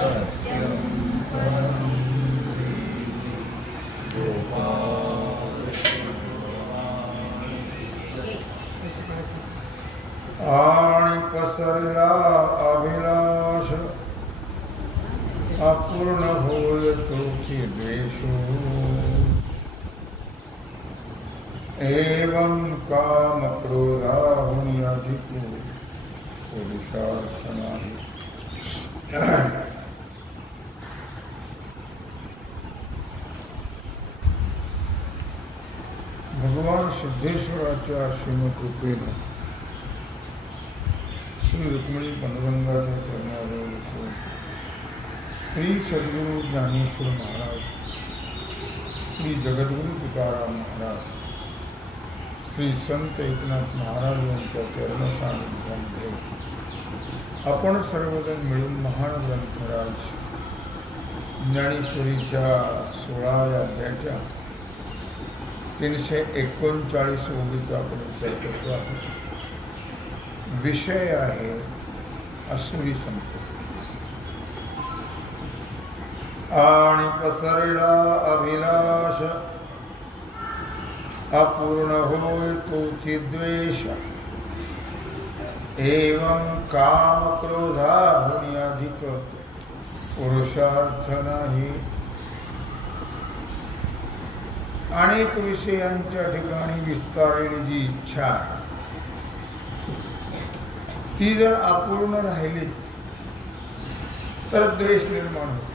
सत्यं परं आणि पसरला अभिलाष अपूर्ण होय तोची द्वेषो एवं काम क्रोधाहुनि अधिको पुरुषार्थ नाही। भगवान सिद्धेश्वराच्या श्रीमकृपेने श्री रुक्मिणी पांडुरंगाच्या चरणाजवळ श्री सद्गुरु ज्ञानेश्वर महाराज, श्री जगद्गुरु तुकाराम महाराज, श्री संत एकनाथ महाराज यांच्या चरणसान्निध्यामध्ये आपण सर्वजण मिळून महान ग्रंथराज ज्ञानेश्वरीच्या 16व्या अध्यायाच्या 339 ओळीचा आपण विचार करतो आहोत। विषय आहे असुरी संपत्ती। आणि पसरला अभिलाष अपूर्ण होय तोची द्वेष एवं काम क्रोधाहुनि अधिक पुरुषार्थ नाही। अनेक विषयांच्या ठिकाणी विस्तारलेली जी इच्छा आहे ती जर अपूर्ण राहिली तर द्वेष निर्माण होतो।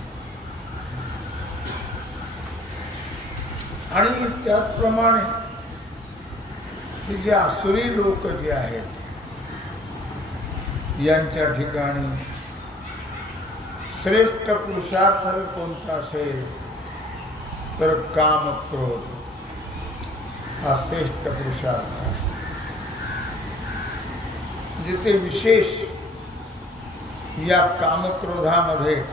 आणि त्याचप्रमाणे जे आसुरी लोक जे आहेत यांच्या ठिकाणी श्रेष्ठ पुरुषार्थ कोणता असेल तर काम क्रोध हा श्रेष्ठ पुरुषार्थ आहे। जिथे विशेष या कामक्रोधामध्येच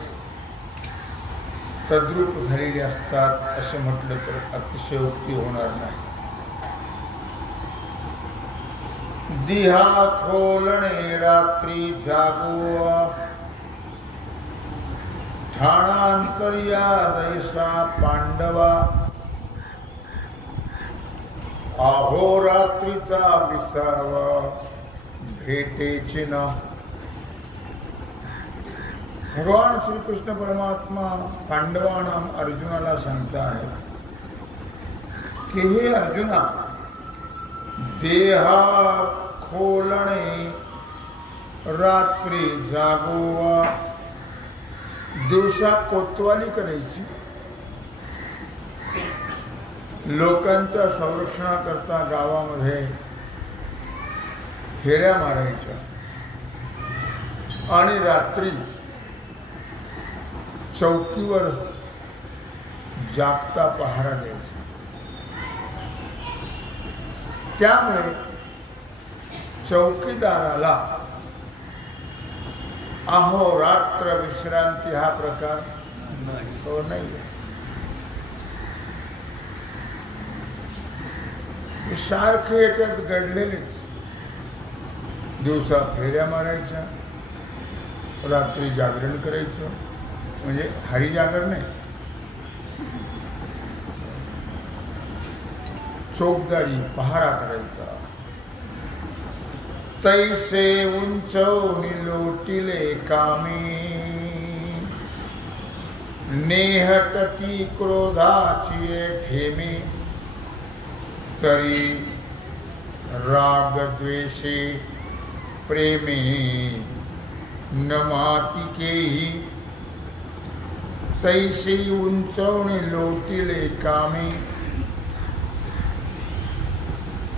तद्रूप झालेले असतात असं म्हटलं तर अतिशयोक्ती होणार नाही। दिहा खोलणे रात्री जागोवा ठाणांतर्या जैसा पांडवा अहोरात्रीचा विसावा भेटेची ना। भगवान श्री कृष्ण परमात्मा पांडवांना अर्जुनाला सांगता है कि हे अर्जुना, देहा खोलणे रात्री जागोवा, दिवसा कोतवाली करायची, लोकांच्या संरक्षणाकरता गावामध्ये फेऱ्या मारायच्या आणि रात्री चौकीवर जागता पहारा द्यायचा। त्यामुळे चौकीदाराला अहोरात्र विश्रांती हा प्रकार नाही। सारखे याच्यात घडलेलेच, दिवसा फेऱ्या मारायच्या, रात्री जागरण करायचं, म्हणजे हरिजागर नाही, चौकदारी पहारा करायचा। तैसे उंचवणी लोटिले कामी, नेहटती क्रोधाची ठेमी, तरी राग द्वेषे प्रेमे न मातिकेही। तैसे उंचवणे लोटिले कामी,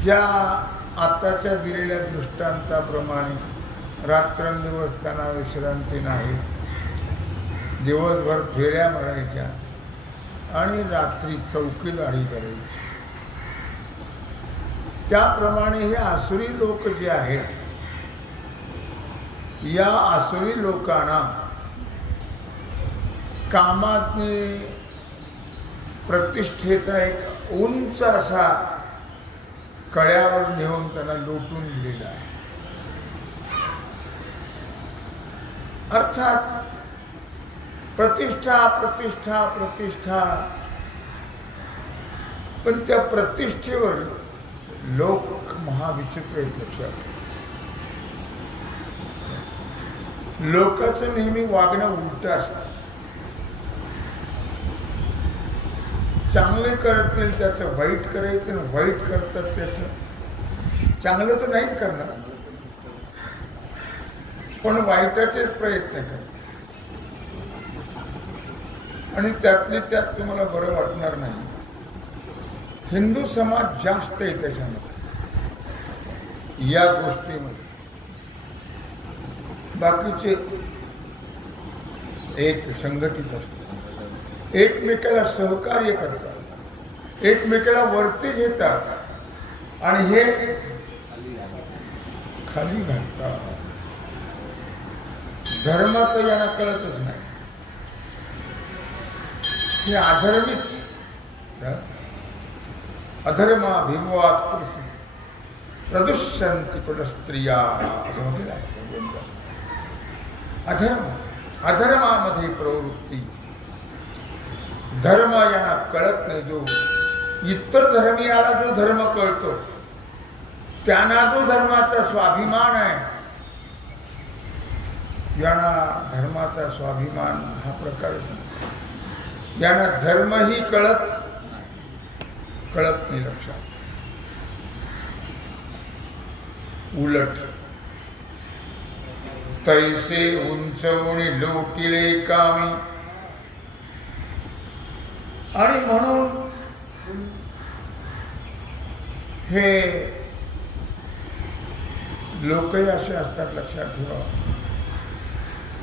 ज्या आताच्या दिलेल्या दृष्टांताप्रमाणे रात्रंदिवस त्यांना विश्रांती नाही, दिवसभर फेऱ्या मारायच्या आणि रात्री चौकीदारी करायची। त्याप्रमाणे हे आसुरी लोक जे आहेत, या आसुरी लोकांना कामातनी प्रतिष्ठेचा एक उंच असा कड्यावर नेऊन त्यांना लोटून दिलेला आहे। अर्थात प्रतिष्ठा प्रतिष्ठा प्रतिष्ठा. पण त्या प्रतिष्ठेवर लोक महाविचित्र आहेत. लक्षात, लोकांचं नेहमी वागणं उलट असतं. चांगले करत नाही त्याचं वाईट करायचं, वाईट करतात त्याचं चांगलं तर नाहीच करणार, पण वाईटाचेच प्रयत्न करतात. आणि त्यातले त्यात तुम्हाला बरं वाटणार नाही, हिंदू समाज जास्त आहे त्याच्यामध्ये, या गोष्टीमध्ये. बाकीचे एक संघटित असतात, एकमेकाला सहकार्य करतात, एकमेकाला वरती घेतात आणि हे खाली घालतात. धर्म तर यांना कळतच नाही, हे अधर्मीच. अधर्मा भिवात प्रदुष्यंती कुलस्त्रिया असं म्हटलेलं आहे. अधर्म, अधर्मामध्ये प्रवृत्ती. धर्म यांना कळत नाही. जो इतर धर्मीयाला जो धर्म कळतो, त्यांना जो धर्माचा स्वाभिमान आहे, यांना धर्माचा स्वाभिमान हा प्रकारच नाही. यांना धर्मही कळत नाही. लक्षात, उलट तैसे उंचवणी लोटिले कामी. आणि म्हणून हे लोकही असे असतात. लक्षात ठेवा,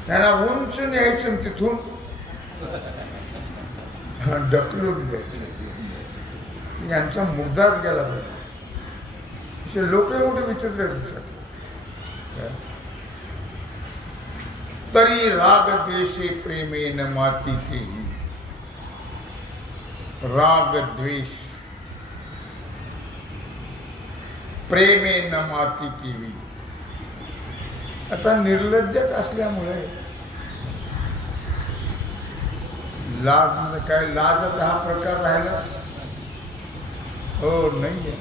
त्यांना उंच न्यायचं, तिथून ढकलून द्यायचं, यांचा मुद्दाच गेला पाहिजे. असे लोक एवढे विचित्र आहेत. तरी राग द्वेषे प्रेमेन माती केही. राग द्वेष प्रेमेन माती केली. आता निर्लज्जत असल्यामुळे लाज, काय लाज हा प्रकार राहिला हो नाहीये.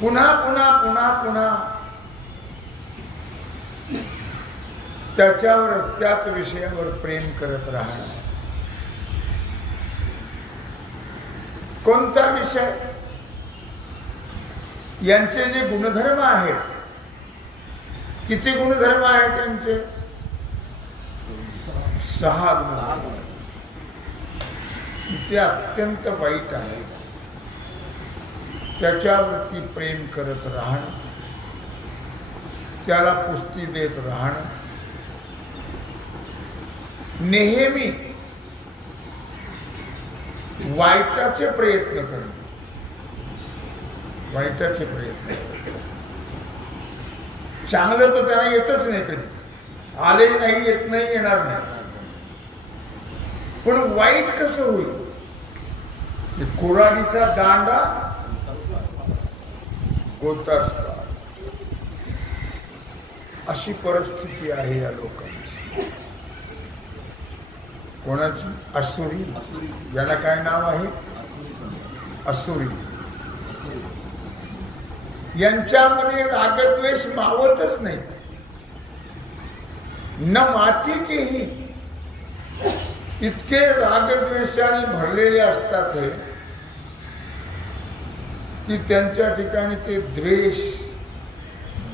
पुन्हा पुन्हा पुन्हा पुन्हा त्याच्यावर, त्याच विषयावर प्रेम करत राहणार. कोणता विषय? यांचे जे गुणधर्म आहेत, किती गुणधर्म आहेत त्यांचे? 6 गुणधर्म. ते अत्यंत वाईट आहे. त्याच्यावरती प्रेम करत राहणं, त्याला पुष्टी देत राहणं, नेहमी वाईटाचे प्रयत्न करणं, वाईटाचे प्रयत्न. चांगलं तर त्यांना येतच नाही, कधी आले नाही, येत नाही, येणार नाही. पण वाईट कसं होईल? कोराडीचा दांडा गोतासला, अशी परिस्थिती आहे या लोकांची. कोणाची? असुरी. याला काय नाव आहे? असुरी. यांच्यामध्ये रागद्वेष मावतच नाहीत. न माती केही. इतके रागद्वेषाने भरलेले असतात हे, की त्यांच्या ठिकाणी ते द्वेष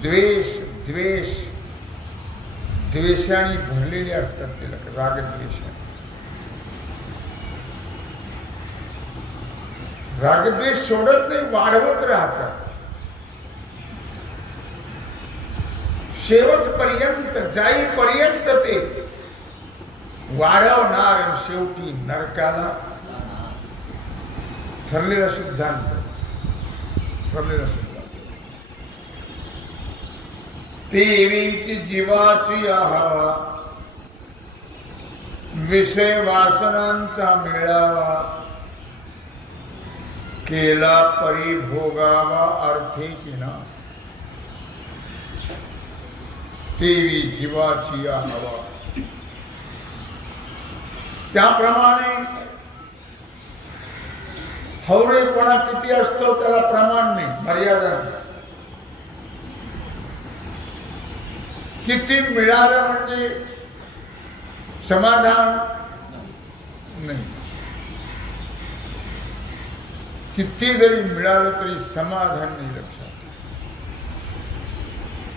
द्वेष द्वेष द्वेषाने भरलेले असतात. ते रागद्वेष, रागद्वेष सोडत नाही, वाढवत राहतात. शेवटपर्यंत जाईपर्यंत ते वाढवणार आणि शेवटी नरकाला. ठरलेला सिद्धांत, ठरलेला सिद्धांत. तेवीची जीवाची आहावा, विषय वासनांचा मेळावा, केला परिभोगावा अर्थे की ना. तेवी जीवाची या हवा. त्याप्रमाणे हवरेपणा किती असतो त्याला प्रमाण नाही, मर्यादा नाही. किती मिळालं म्हणजे समाधान नाही. किती जरी मिळालं तरी समाधान नाही लक्षात.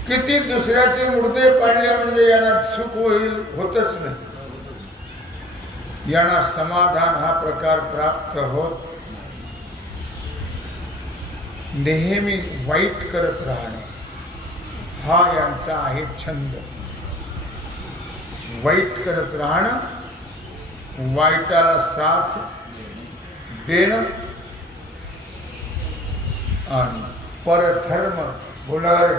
किती दुसऱ्याचे मुर्दे पाडले म्हणजे यांना सुख होईल, होतच नाही. यांना समाधान हा प्रकार प्राप्त होत. नेहमी वाईट करत राहणे हा यांचा आहे छंद. वाईट करत राहणं, वाईटाला साथ देणं आणि परधर्म. बोलणार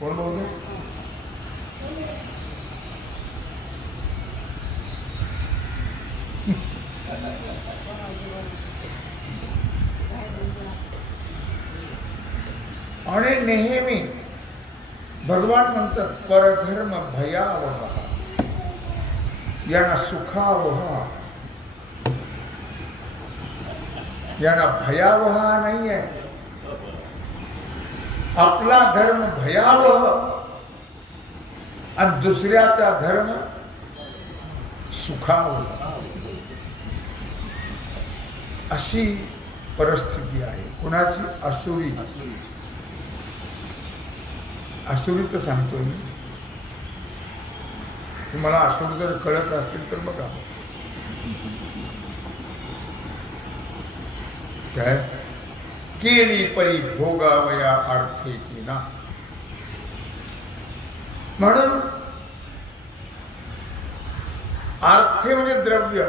कोण बोलतो? आणि नेहमी भगवान म्हणतात परधर्म भयावह. यांना सुखावह, यांना भयावह नाही आहे. आपला धर्म भयावह आणि दुसऱ्याचा धर्म सुखावह, अशी परिस्थिती आहे. कुणाची? असुरी. असुरीचं सांगतोय मी. तुम्हाला असुर जर कळत असतील तर बघा. काय केली परी भोगावया अर्थे की ना. म्हणून अर्थे म्हणजे द्रव्य.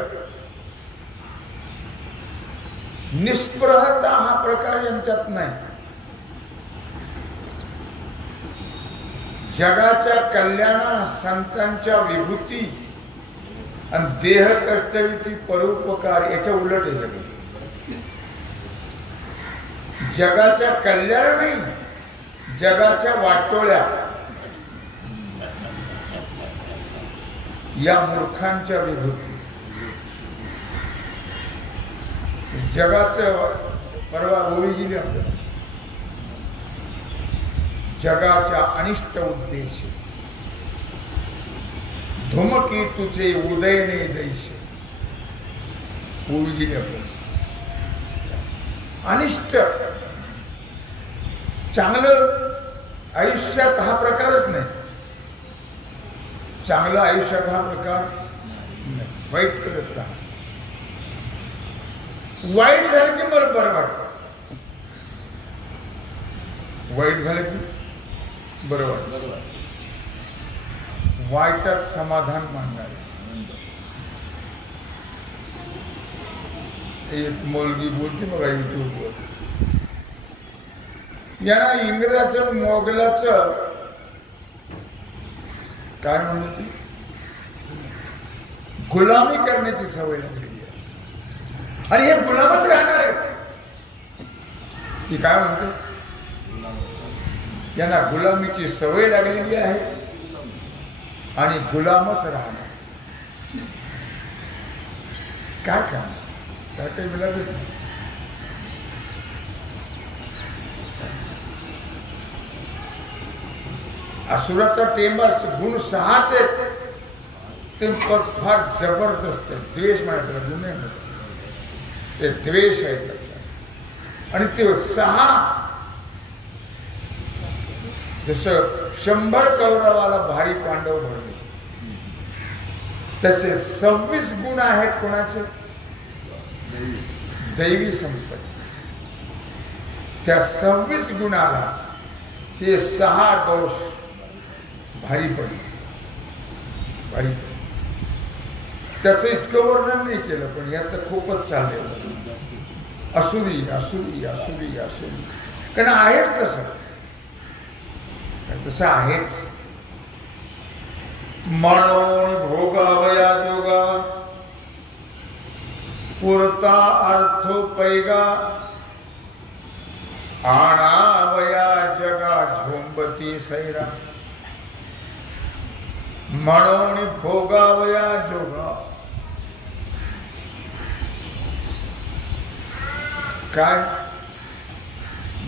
निस्पृहता हा प्रकार यांच्यात नाही. जगाच्या कल्याणा, संतांच्या विभूती आणि देह कष्टविती परोपकार याच्या उलट आहे सगळं. जगाच्या कल्याण नाही, जगाच्या वाटोळ्या या मूर्खांच्या विभूती. जगाचं परवा गोळी गेली आपल्याला. जगाच्या अनिष्ट उद्देश धूमकेतूचे उदयने दैशे. गोळी गेली आपल्याला. अनिष्ट चांगलं आयुष्यात हा प्रकारच नाही. चांगलं आयुष्यात हा प्रकार नाही. वाईट करत राहा. वाईट झालं की मला बरं वाटतं. वाईट झालं की बरं वाटतं. वाईटात समाधान मानणारे. एक मुलगी बोलते बघा युट्यूबवर, यांना इंग्रजाचं मोगलाचं काय म्हणत ती गुलामी करण्याची सवय लागलेली आहे आणि हे गुलामच राहणार आहे. ती काय म्हणते? यांना गुलामीची सवय लागलेली आहे आणि गुलामच राहणार. काय काम? काय काही मिळालंच नाही. असुराचा टेंबा गुण 6च आहेत. ते फार जबरदस्त आहे. द्वेष म्हणायचं, गुन्हे म्हणतात ते द्वेष आहेत. आणि ते 6 जसं 100 कौरवाला भारी पांडव भरले तसे 26 गुण आहेत. कोणाचे? दैवी संपत्ती. त्या 26 गुणाला हे 6 दोष भारी पडले. भारी पडले. त्याचं इतकं वर्णन नाही केलं पण याचं खूपच चाललंय. असुरी असुरी असुरी असुरी. कारण आहेच तसं. तसं आहेच. म्हणून भोगावया जोगा पुरता अर्थोपैगा आणावया जगा झोंबती सैरा. म्हणून भोगावया जोगा. काय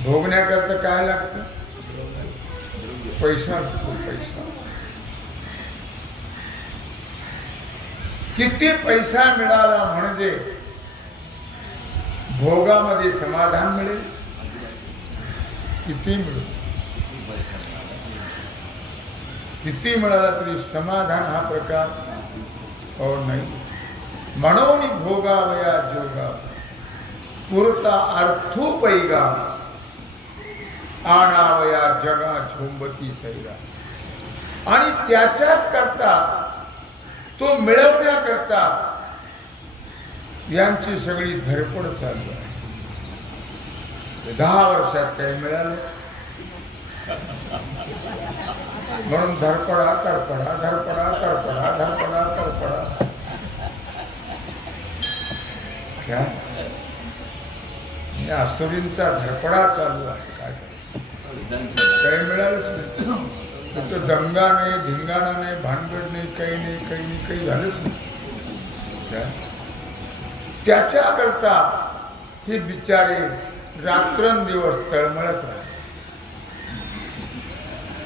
भोगण्याकरता काय लागतं? पैसा लागतो. पैसा. किती पैसा मिळाला म्हणजे भोगामध्ये समाधान मिळेल? किती मिळेल? किती मिळाला तरी समाधान हा प्रकार और नाही. म्हणून भोगावया जोगा पुरता अर्थू पैगा आणावया जगा झोंबती सैरा. आणि त्याच्याच करता तो मिळवण्याकरता यांची सगळी धडपड चालू आहे. 10 वर्षात काही मिळालं म्हणून धडपडा तरपडा धडपडा तरपडा धडपडा तरपडा. काय आसुरींचा धडपडा चालू आहे. काय काही मिळालंच नाही. तो दंगा नाही, धिंगाणा नाही, भानगड नाही, काही नाही, काही नाही, काही झालंच नाही. त्याच्याकरता हे बिचारे रात्रंदिवस तळमळत राहतात.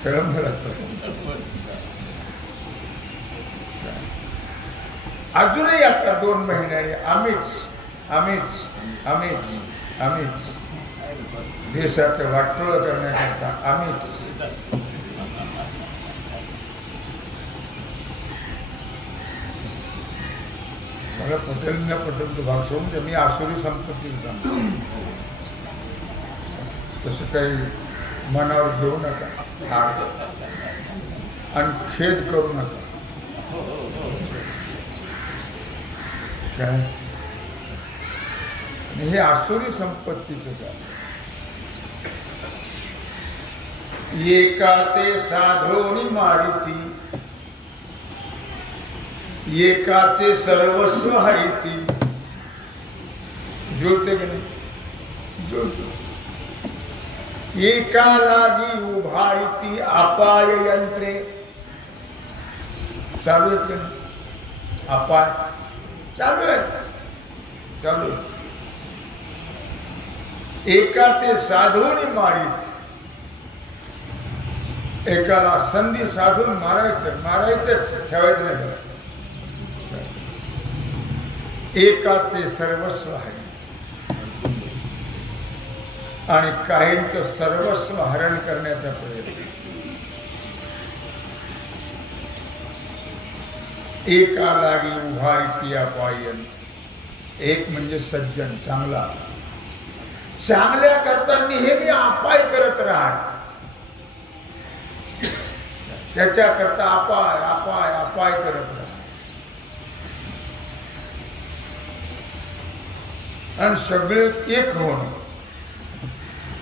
तळमळत अजूनही आता 2 महिन्याने आम्हीच देशाचं वाटोळं करण्याकरता आम्हीच. मला पटेल न पटेल तो भाग सोडून मी आसुरी संपत्ती सांगतो. तसं काही मनावर घेऊ नका आणि खेद करू नका. काय हे आसुरी संपत्तीचं झालं. एका ते साधोनी मारिती एकाचे सर्वस्व हरिती. जुळते की नाही? जुळतो. एका लागी उभारिती अपाय यंत्रे. चालू आहेत की नाही? अपाय चालू आहे. चालू आहे. एका ते साधूनी मारित. एकाला संधी साधून मारायचंच ठेवायचं नाही. एका ते सर्वस्व आहे आणि काहींचं सर्वस्व हरण करण्याचा प्रयत्न. एका लागी उभारिती अपायन. एक म्हणजे सज्जन चांगला. चांगल्या करता नेहमी अपाय करत राहणार. त्याच्याकरता अपाय अपाय अपाय करत राहणार आणि सगळे एक होणं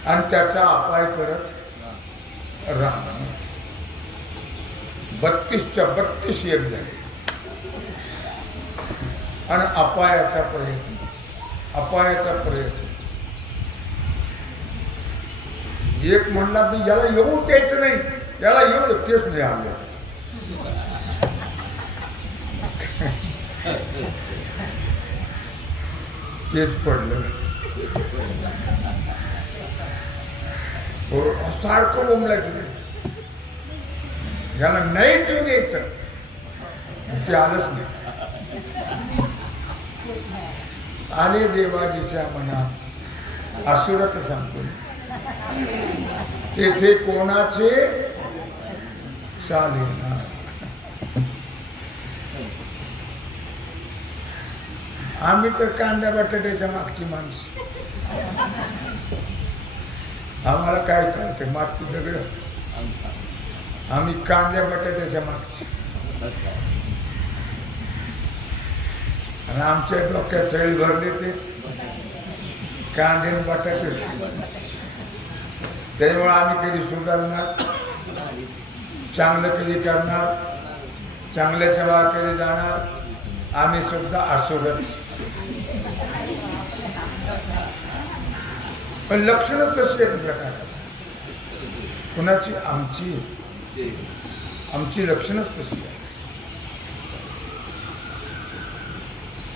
आणि त्याचा अपाय करत राहणं. 32च्या 32 एक झाले आणि अपायाचा प्रयत्न. एक म्हणणार नाही याला येऊ द्यायचं नाही, याला येऊ तेच नाही आले. तेच पडलं. सारखं बोंबलायचं नाही, याला नाहीच येऊ द्यायचं. ते आलंच नाही. आले देवाजीच्या मनात असुरत सांगतो. तेथे कोणाचे चालेना. आम्ही तर कांद्या बटाट्याच्या मागची माणसं. आम्हाला काय कळते माती दगड. आम्ही कांद्या बटाट्याच्या मागची. आणि आमच्या डोक्यात सळी भरले ते कांदे बटाटे. त्यामुळे आम्ही कधी सुधारणार, चांगलं कधी करणार, चांगल्याच्या मागे कधी जाणार. आम्ही सुद्धा असुरच. पण लक्षणच तशी आहे प्रकार. कुणाची? आमची लक्षणच तशी आहे.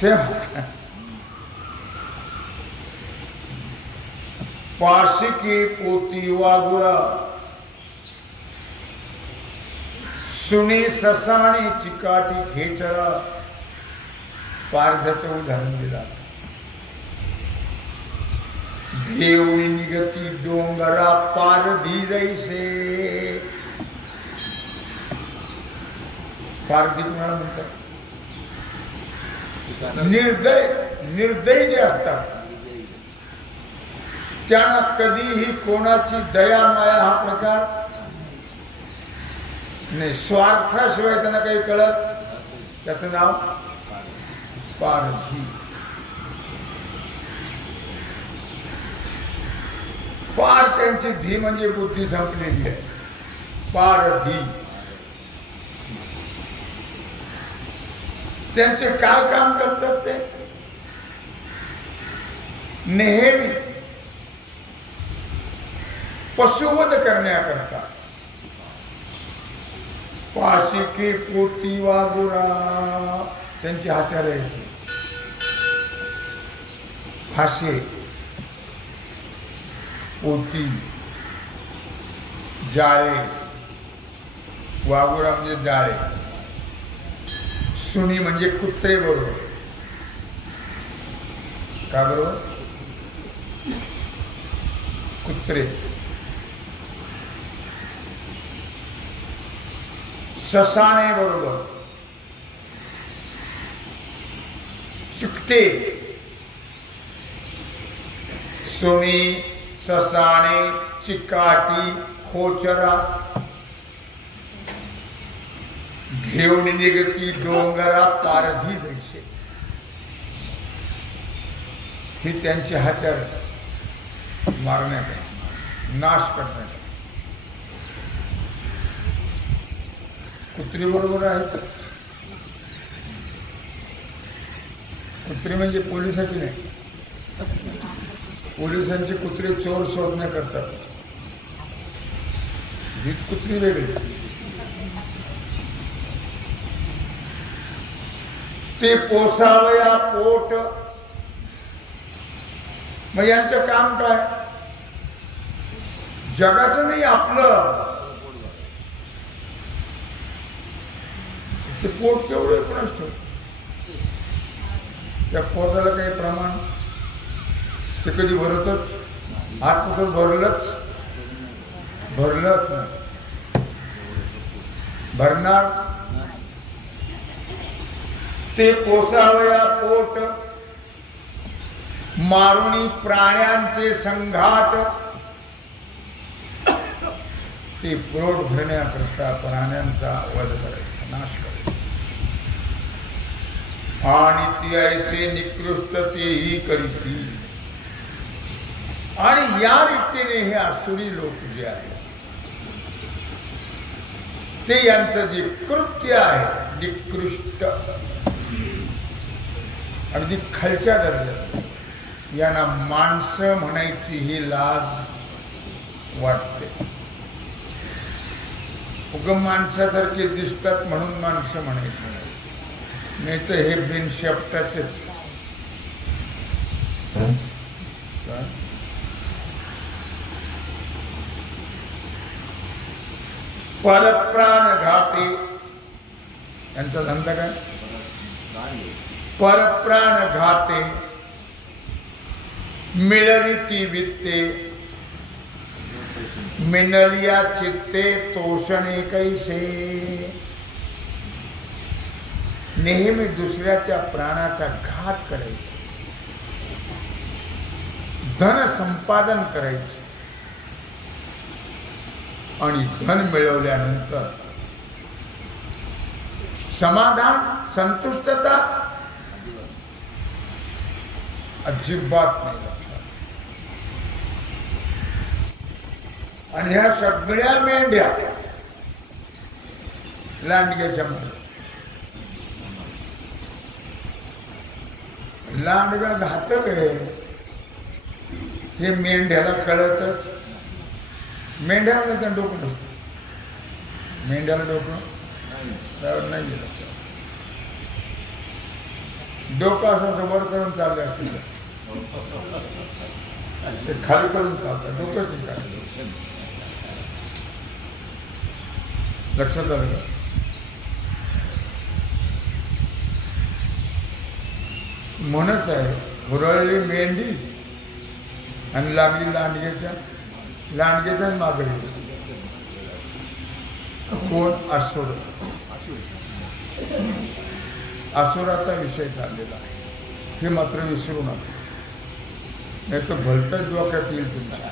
तेव्हा पाशिकी पोती वागुरा सुनी ससाणी चिकाटी खेचरा पारध्याचं उदाहरण दिलं. घेऊन निगती डोंगरा पारधी जैसे. पारधी कोणाला म्हणतात? निर्दय जे असतात त्यांना कधीही कोणाची दया माया हा प्रकार नाही. स्वार्थाशिवाय त्यांना काही कळत. त्याचं नाव पारधी. पार त्यांची धी म्हणजे बुद्धी संपलेली आहे. पारधी. त्यांचे काय काम करतात ते? नेहमी पशुवध करण्याकरता पाशिके पोती वागुरा त्यांची हत्यार यायची. फाशी, पोती, जाळे. वागुरा म्हणजे जाळे. सुनी म्हणजे कुत्रे बरोबर. का बरोबर? कुत्रे. ससाणे बरोबर. चिकटे. सुनी, ससाणे, चिकाटी, खोचरा. घेऊन निगती डोंगरा पारधी जैसे. ही त्यांची हत्यार मारण्याकरता, नाश करण्याकरता. कुत्री बरोबर आहेतच. कुत्री म्हणजे पोलिसाची नाही. पोलिसांचे कुत्रे चोर शोधण्या करतात. ही कुत्री वेगळी. ते पोसावया पोट. मग यांचं काम काय? जगाचं नाही, आपलं. ते पोट केवढं कोणाच ठेव. त्या पोटाला काही प्रमाण ते कधी भरतच. आजपासून भरलंच नाही. भरणार. ते पोसावया पोट. मारुणी प्राण्यांचे संघाट. ते पोट भरण्याकरता प्राण्यांचा वध करायचा, नाश करायचा. आणि ती ऐसे निकृष्ट तेही करीती. आणि या रीतीने हे आसुरी लोक जे आहे ते यांचं जे कृत्य आहे निकृष्ट, अगदी खालच्या दर्जाचं. यांना माणसं म्हणायची ही लाज वाटते. उगम माणसासारखे दिसतात म्हणून माणसं म्हणायचं नाही तर हे बिनशेपटाचेच. परप्राण घाते. यांचा धंदा काय? परप्राण घाते. मिळविती वित्ते. मिनलिया चित्ते तोषणे कैसे. नेहमी दुसऱ्याच्या प्राणाचा घात करायचा, धन संपादन करायचे आणि धन मिळवल्यानंतर समाधान, संतुष्टता अजिबात नाही लक्षात. आणि ह्या सगळ्या मेंढ्या लांडग्याच्या मध्ये. लांडगा घातक आहे हे मेंढ्याला कळतच. मेंढ्याला त्या डोकं नसतं. मेंढ्याला डोकं नाही गेलं. डोकं असं वर करून चालले असते, ते खाली करून चालतं, डोकंच नाही काय. लक्षात आलं का? म्हणच आहे, हुरळली मेंढी आणि लागली लांडग्याच्याच मागे. कोण? असुर. असुराचा विषय चाललेला आहे, हे मात्र विसरू नका, नाही तर भलतच डोक्यात येईल तुमच्या.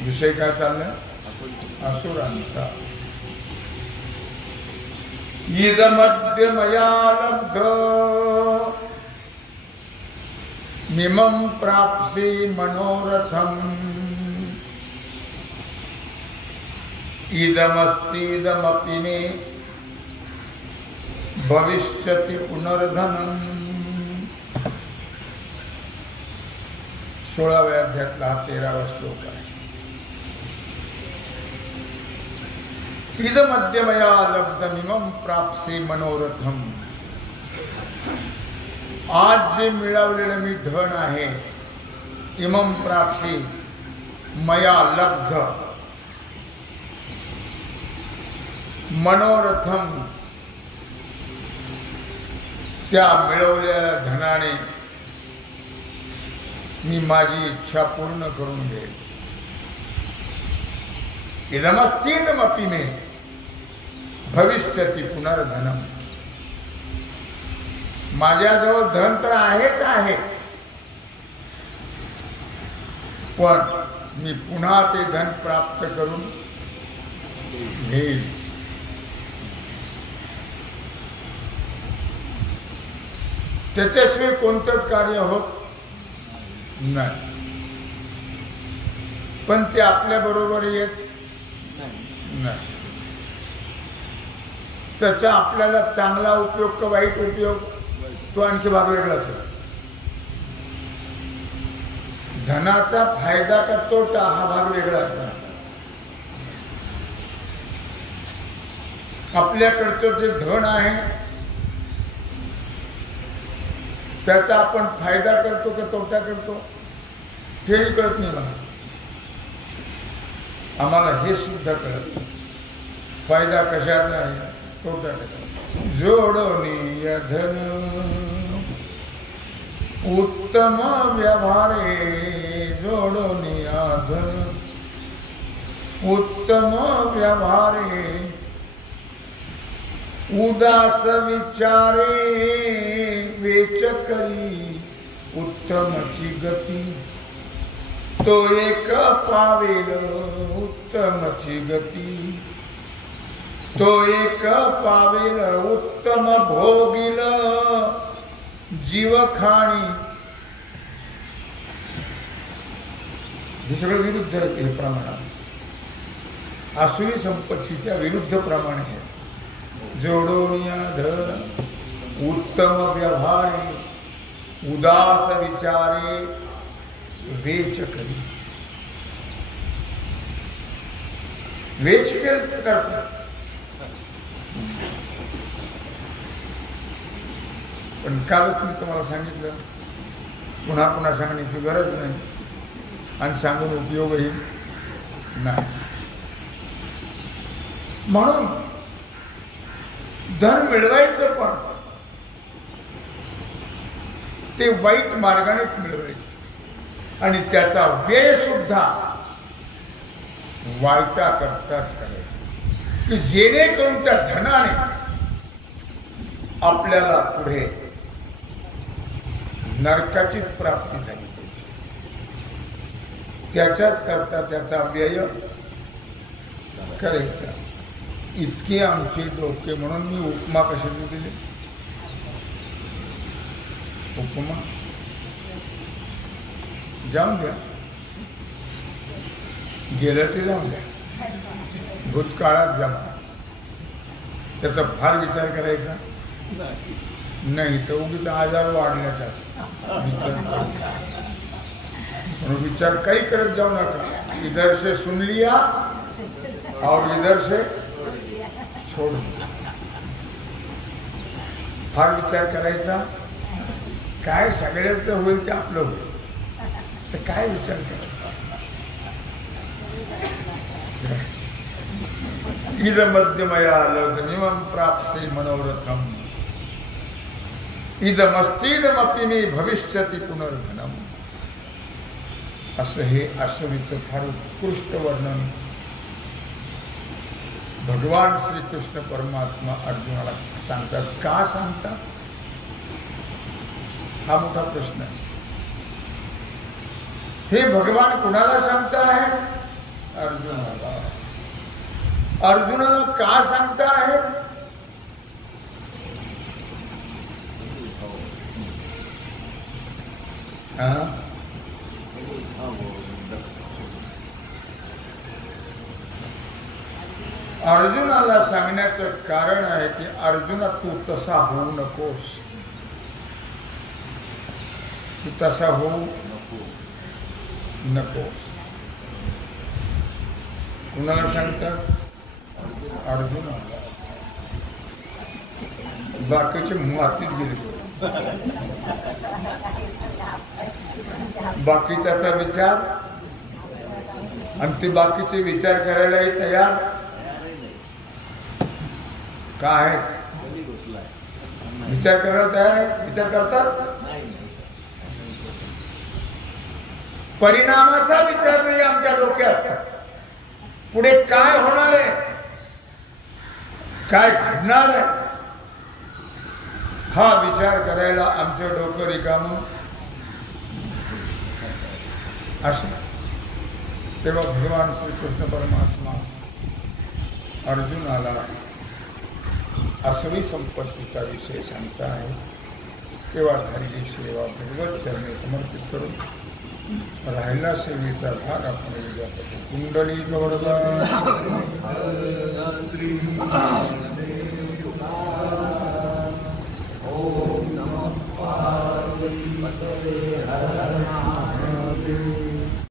विषय काय चाललाय? असुरांचा. इदमद्य मया लब्ध मिमं प्राप्सी मनोरथम इदमस्तीदमपि मे भविष्यति पुनर्धनम. 16व्या अध्यायातला 13वा श्लोक आहे. इदमद्य मया लब्धमिमं प्राप्से मनोरथम. आज जे मिळवलेलं मी धन आहे, इमं प्राप्से मया लब्ध मनोरथम, त्या मिळवलेल्या धनाने मी माझी इच्छा पूर्ण करून घेईन. इदमस्तीदमपि मे भविष्यति पुनर्धनम. माझ्याजवळ धन तर आहेच आहे, पण मी पुन्हा ते धन प्राप्त करून घेईल. त्याच्याशिवाय कोणतंच कार्य होत नाही. पण ते आपल्या बरोबर येत नाही. त्याचा आपल्याला चांगला उपयोग का वाईट उपयोग, तो आणखी भाग वेगळाच आहे. धनाचा फायदा का तोटा हा भाग वेगळा आहे. आपल्याकडचं जे धन आहे त्याचा आपण फायदा करतो का तोटा करतो हेही कळत नाही मला. आम्हाला हे सुद्धा कळत नाही, फायदा कशाचा आहे, तोटा कशाचा. जोडोनीय धन उत्तम व्यवहारे, जोडोनीय धन उत्तम व्यवहारे, उदास विचारे वेच करी उत्तमची गती. तो एक पावेल उत्तमची गती, तो एक पावेल उत्तम भोगिल जीवखाणी. हे सगळं विरुद्ध आहे. हे प्रमाण आसुरी संपत्तीच्या विरुद्ध प्रमाण आहे. जोडोनिया धन उत्तम व्यवहारे, उदास विचारे वेच करी. वेच करतात, पण कालच मी तुम्हाला सांगितलं, पुन्हा पुन्हा सांगण्याची गरज नाही आणि सांगून उपयोगही नाही. म्हणून धन मिळवायचं, पण ते वाईट मार्गानेच मिळवायचं आणि त्याचा व्यय सुद्धा वाईटा करताच करायचा, की जेणेकरून त्या धनाने आपल्याला पुढे नरकाचीच प्राप्ती झाली. त्याच्याच करता त्याचा व्यय करायचा. इतके आमचे डोके. म्हणून मी उपमा कशाची दिली? उपमा जाऊन द्या, गेलं ते जाऊन द्या, भूतकाळात जमा. त्याचा फार विचार करायचा नाही, तर उगीच आजार वाढण्याचा म्हणून विचार काही करत जाऊ नका. इधर से सुन लिया और इधर से छोड़ दिया. फार विचार करायचा, काय सगळ्याचं होईल ते आपलं होईल, असं काय विचार करायचा. इद मध्यमया लग्निमं प्राप्से मनोरथम इदमस्तीदमपि मे भविष्यति पुनर्धनम. असं हे आश्रमीचं फार उत्कृष्ट वर्णन भगवान श्रीकृष्ण परमात्मा अर्जुनाला सांगतात. का सांगतात हा मोठा प्रश्न आहे. हे भगवान कुणाला सांगताहेत? अर्जुनाला. अर्जुनाला का सांगताहेत? अर्जुनाला सांगण्याचं कारण आहे की अर्जुना तू तसा होऊ नकोस, तू तसा होऊ नकोस. कुणाला सांगतात? अर्जुनाला. बाकीचे मातीत गेले. बाकी त्याचा विचार आणि ते बाकीचे विचार करायलाही तयार का आहेत? विचार करायला तयार आहेत? विचार करतात? परिणामाचा विचार नाही आमच्या डोक्यात. पुढे काय होणार आहे, काय घडणार आहे, हा विचार करायला आमचं डोकं रिकामं असं. तेव्हा भगवान श्रीकृष्ण परमात्मा अर्जुनाला असवी संपत्तीचा विषय सांगता आहे. तेव्हा झालेली सेवा भगवत चरणी समर्पित करून राहिला सेवेचा भाग आपण उद्या कुंडली गौरव